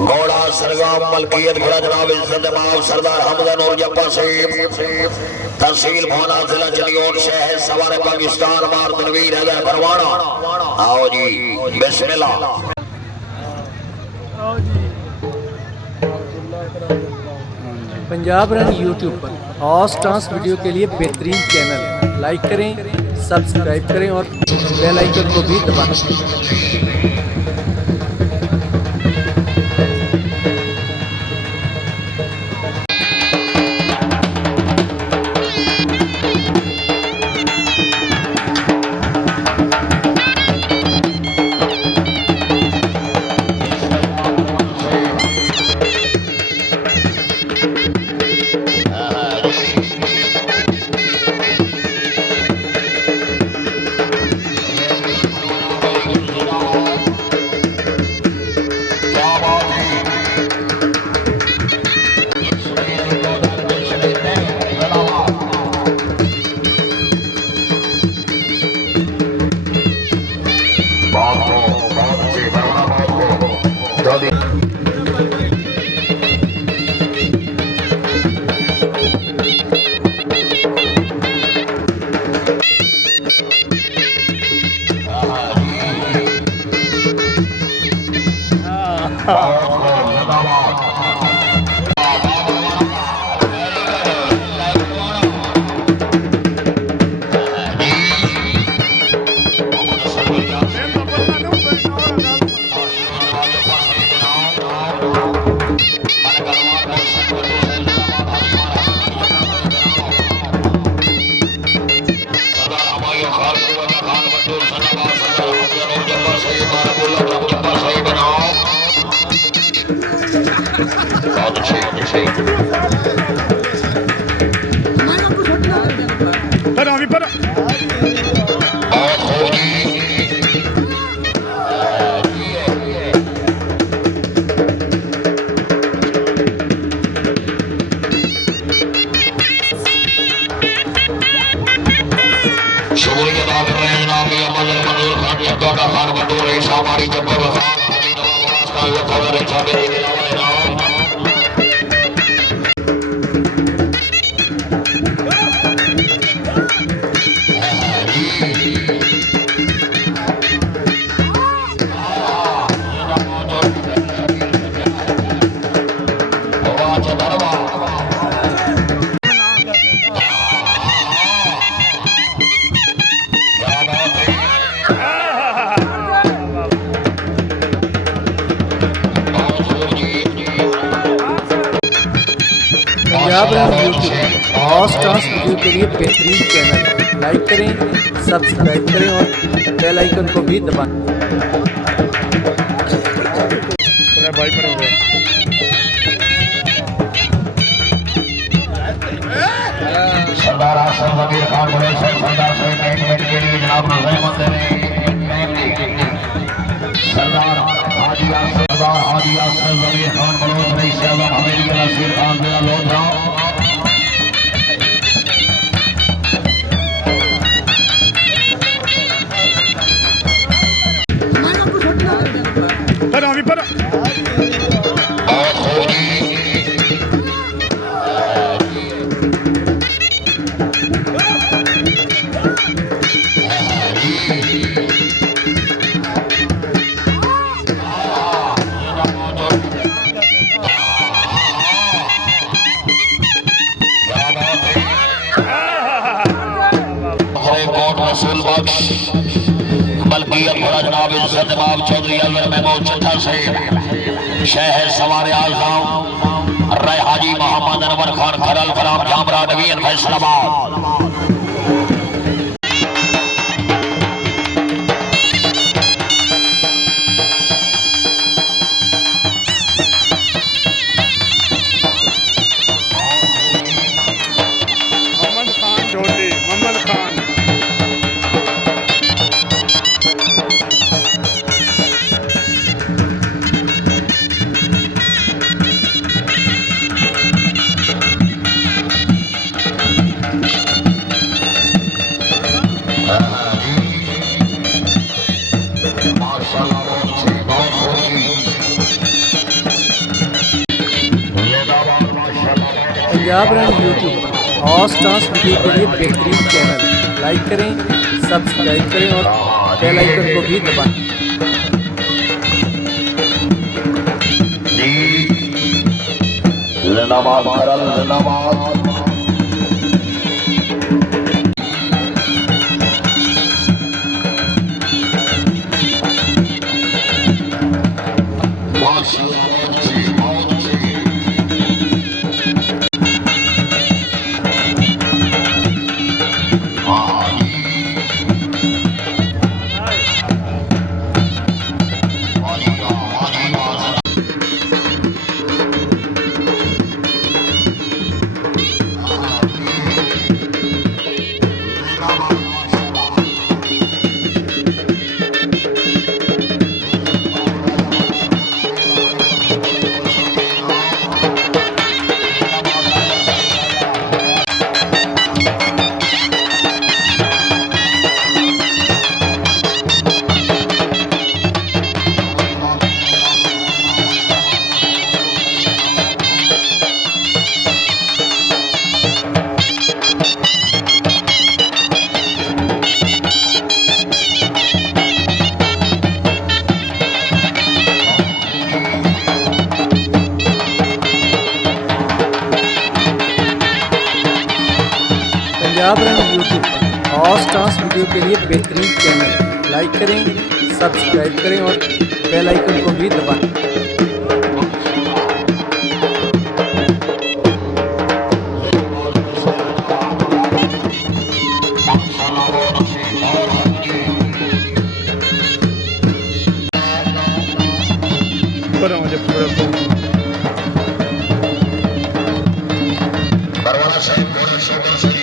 घोड़ा सरगाम मलकियत घोड़ा जनाब इज्जत इमाम सरदार हमदन और जब्बा सेब तहसील भोना जिला चलियोट शहर सवार पाकिस्तान मार तनवीर है परवाना। आओ जी बिस्मिल्लाह। पंजाब रन यूट्यूब पर हॉर्स ट्रांस वीडियो के लिए बेहतरीन चैनल, लाइक करें, सब्सक्राइब करें और बेल आइकन को भी दबाएं। Punjab run YouTube horse trans video के लिए बेहतरीन चैनल, लाइक करें, सब्सक्राइब करें और बेल आइकन को भी दबाएं। सरदार आसम वजीर खान बड़े सरदार के लिए जनाब सरदार हाजी आसम वजीर खान बड़ोदरी शहजाद हवेली का नसीर खान मेरा लोधरा मलकियत घोड़ा जनाब इज्जत इमाम चौधरी अनवर महमूद चट्टा से शहर सवार आजम राय हाजी मोहम्मद अनवर खान खरल खराम जामरा नवीन फैसलाबाद। पंजाब रन यूट्यूब और स्टार्स वीडियो के लिए बेहतरीन चैनल। लाइक करें, सब्सक्राइब करें और बेल आइकन को भी दबाएं। जिंदाबाद भारत जिंदाबाद। पंजाब रन यूट्यूब और स्टार्स वीडियो के लिए बेहतरीन चैनल। लाइक करें, सब्सक्राइब करें और बेल आइकन को भी दबाएं। बरवाड़ा साहिब